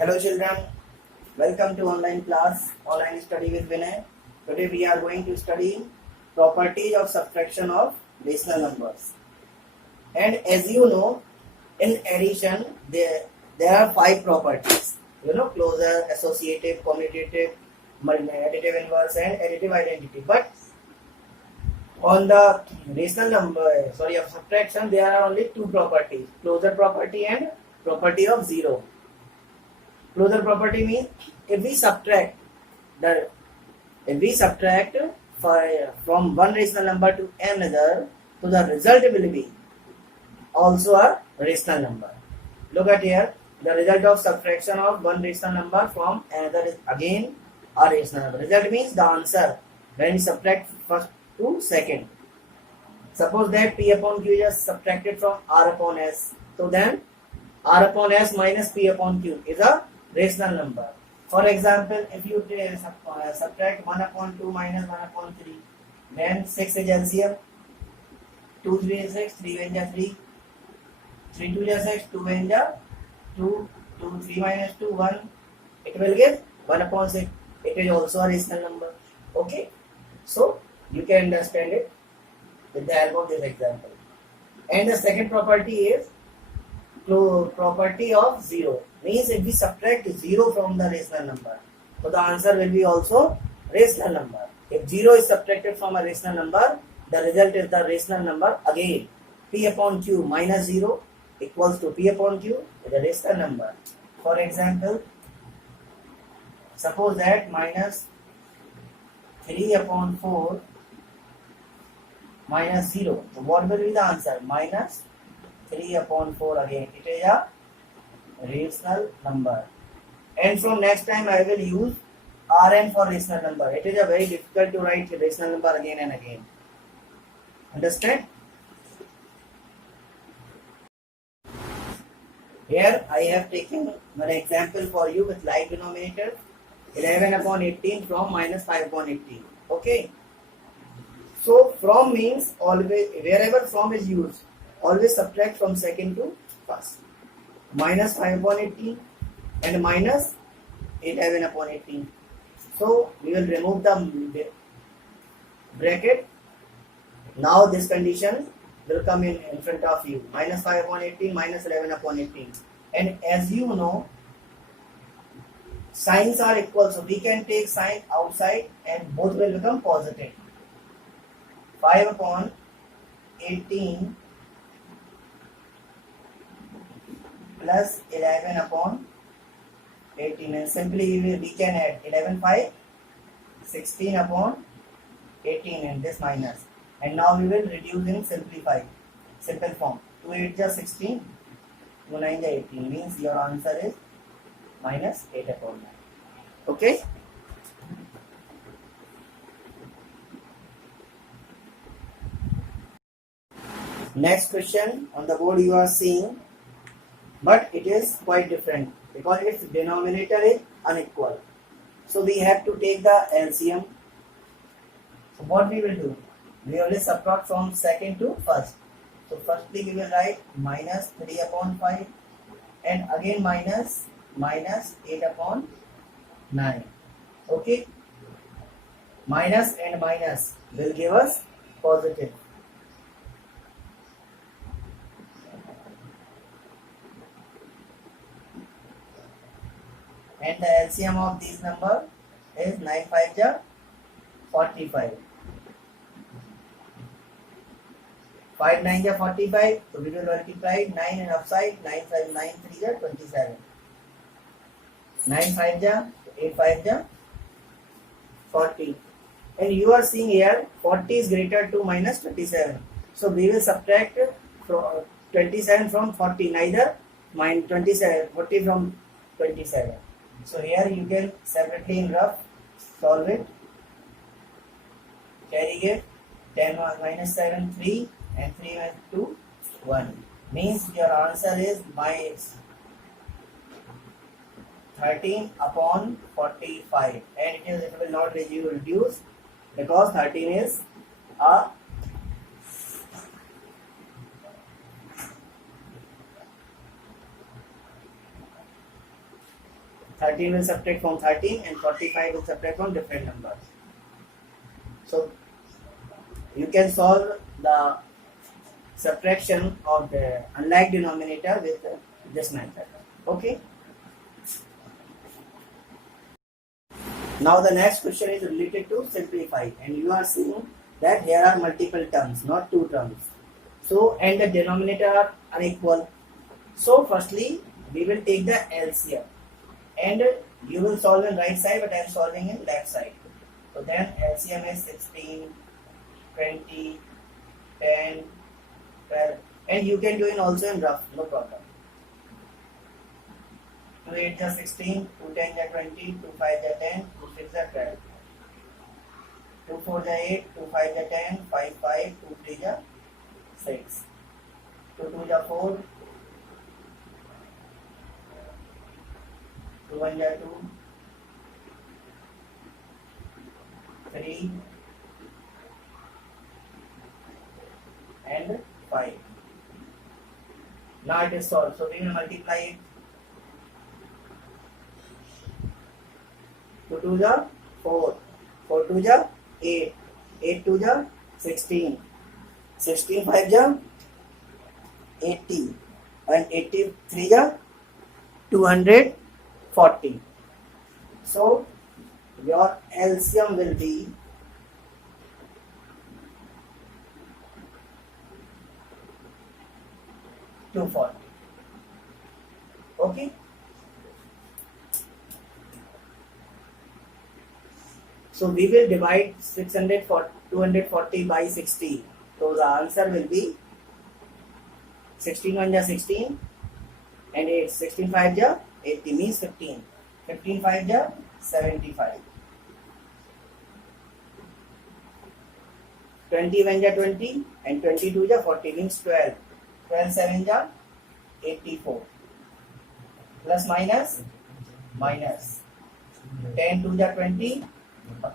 Hello children, welcome to online class, online study with Vinay. Today we are going to study properties of subtraction of rational numbers. And as you know, in addition, there are five properties. Closure, associative, commutative, additive inverse and additive identity. But on the rational number, of subtraction, there are only two properties, closure property and property of zero. Closure property means if we subtract the from one rational number to another, so the result will be also a rational number. Look at here, the result of subtraction of one rational number from another is again a rational number. Result means the answer when we subtract first to second. Suppose that P upon Q is subtracted from R upon S. So then R upon S minus P upon Q is a rational number. For example, if you subtract 1 upon 2 minus 1 upon 3, then 6 is LCM. 2 3 is 6, 3 1 is 3, 3 2 is 6, 2 1 is 2, 2 3 minus 2 1. It will give 1 upon 6. It is also a rational number. Okay, so you can understand it with the help of this example. And the second property is property of zero. Means if we subtract 0 from the rational number, so the answer will be also rational number. If 0 is subtracted from a rational number, the result is the rational number again. P upon Q minus 0 equals to P upon Q is a rational number. For example, suppose that minus 3 upon 4 minus 0. So what will be the answer? Minus 3 upon 4 again. It is a rational number. And from next time I will use Rn for rational number. It is a very difficult to write rational number again and again. Understand? Here I have taken one example for you with like denominator 11 upon 18 from minus 5 upon 18. Okay. So from means always, wherever from is used, always subtract from second to first. Minus 5 upon 18 and minus 11 upon 18. So we will remove the bracket. Now this condition will come in front of you. Minus 5 upon 18, minus 11 upon 18. And as you know, signs are equal. So we can take sign outside and both will become positive. 5 upon 18 plus 11 upon 18, and simply we can add 11 5 16 upon 18 and this minus, and now we will reduce in simple form. 2 8 is 16, 2 9 is 18, means your answer is minus 8 upon 9. Okay. Next question on the board you are seeing, but it is quite different because its denominator is unequal. So we have to take the LCM. So what we will do? We only subtract from second to first. So firstly we will write minus 3 upon 5 and again minus 8 upon 9. Okay. Minus and minus will give us positive. And the LCM of this number is 9 5 is 45. 5 9 is 45. So we will multiply 9 and upside. 9 5 9 3 is 27. 9 5 is 8 5 is 40. And you are seeing here 40 is greater to minus 27. So we will subtract from 27 from 40. Neither minus 27 40 from 27. So here you can separately in rough solve it. Carry it 10 minus 7 3 and 3 minus 2 1. Means your answer is minus 13 upon 45, and it will not reduce because 13 is a 13 will subtract from 13 and 45 will subtract from different numbers. So you can solve the subtraction of the unlike denominator with this method. Okay. Now the next question is related to simplify, and you are seeing that here are multiple terms, not two terms. So and the denominator are equal. So firstly we will take the LCM, and you will solve in right side, but I am solving in left side. So then LCM is 16, 20, 10, 12, and you can do it also in rough, no problem. 2 8 is 16, 2 10 is 20, 2 5 is 10, 2 6 is 12, 2 4 is 8, 2 5 is 10, 5 5, 2 3 is 6, 2 2 is 4, 2 1 is 2, 3 and 5. Now it is solved. So we will multiply it. 2 2 is 4, 4 2 is 8, 8 2 is 16, 16 5 is 80, and 83 is 240. So your LCM will be 240. Okay. So we will divide 240 by 60. So the answer will be 16 1 is 16 and 8, 16 5 is 80 means 15. 15 5 is 75. 20 1 is 20 and 22 is 40 means 12. 12 7 is 84. Plus minus minus. 10 2 is 20.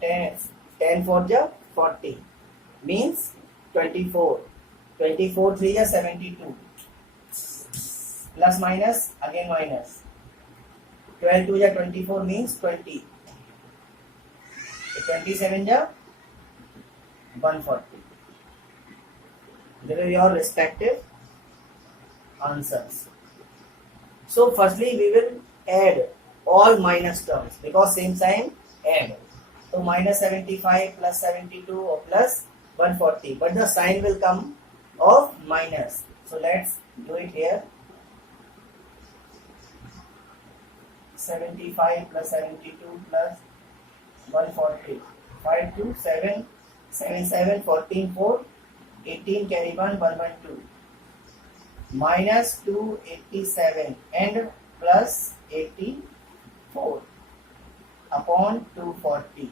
10 4 is 40 means 24. 24 3 is 72. Plus minus again minus. 12 2 is 24 means 20. 27 is 140. These are your respective answers. So firstly we will add all minus terms because same sign add. So minus 75 plus 72 or plus 140, but the sign will come of minus. So let's do it here. 75 plus 72 plus 140. 5 2 7 7 7 14 4 18 carry 1 112 minus 287 and plus 84 upon 240.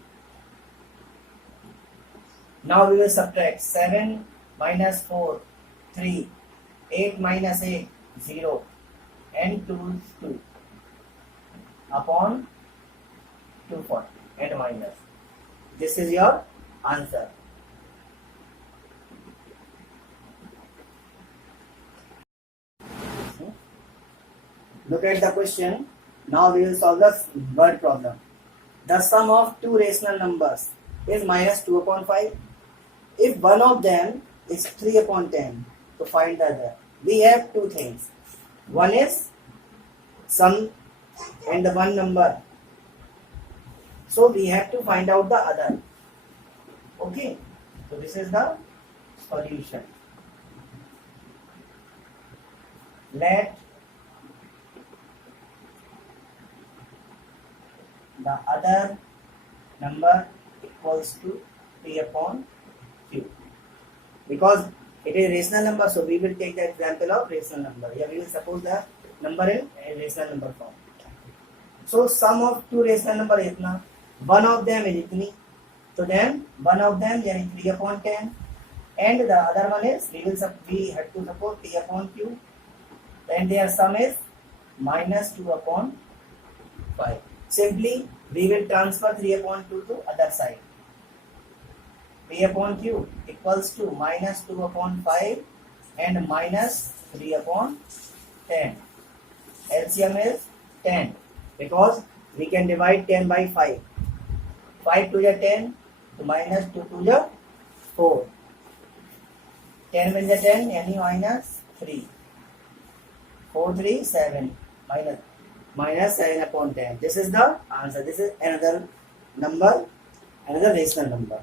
Now we will subtract 7 minus 4 3, 8 minus 8 0 and 2 2 upon 240 and minus. This is your answer. Look at the question. Now we will solve the word problem. The sum of two rational numbers is minus 2 upon 5. If one of them is 3 upon 10, to find the other, we have two things. One is sum and the one number. So we have to find out the other. Okay. So this is the solution. Let the other number equals to 3 upon q. Because it is rational number, so we will take the example of rational number. Yeah, we will suppose the number in a rational number form. So sum of two rational number is itna. One of them is itni. So then one of them is 3 upon 10, and the other one is we have to suppose p upon q. Then their sum is minus 2 upon 5. Simply we will transfer 3 upon 2 to other side. P upon q equals to minus 2 upon 5 and minus 3 upon 10. LCM is 10 because We can divide 10 by 5. 5 to the 10, so minus 2 to the 4. 10 with the 10, any minus 3. 4 3 7 minus 7 upon 10. This is the answer. This is another number, another rational number.